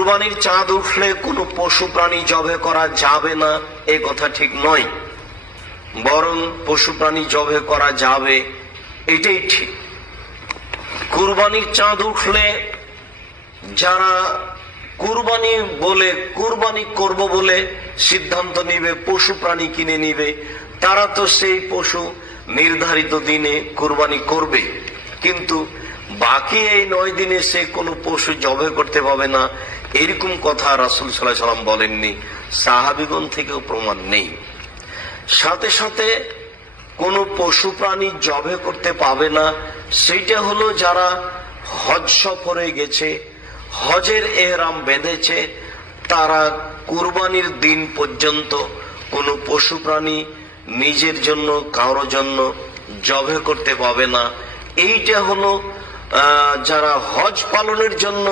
কুরবানির চাঁদ উঠলে কোনো পশু প্রাণী জবে করা যাবে না এ কথা ঠিক নয়, বরং পশু প্রাণী জবে করা যাবে এটাই ঠিক। কুরবানির চাঁদ উঠলে যারা কুরবানি করব বলে সিদ্ধান্ত নিবে, পশু প্রাণী কিনে নিবে, তারা তো সেই পশু নির্ধারিত দিনে কুরবানি করবে, কিন্তু বাকি এই 9 দিনে সে কোনো পশু জবে করতে পাবে না, এরকম কথা রাসূল সাল্লাল্লাহু আলাইহি ওয়াসাল্লাম বলেননি, সাহাবীগণ থেকেও প্রমাণ নেই। সাথে সাথে কোনো পশু প্রাণী জবে করতে পাবে না, সেইটা হলো যারা হজ সফরে গেছে, হজের এহরাম বেঁধেছে, তারা কুরবানির দিন পর্যন্ত কোনো পশু প্রাণী নিজের জন্য কারোর জন্য জবে করতে পাবে না। এইটা হলো যারা হজ পালনের জন্য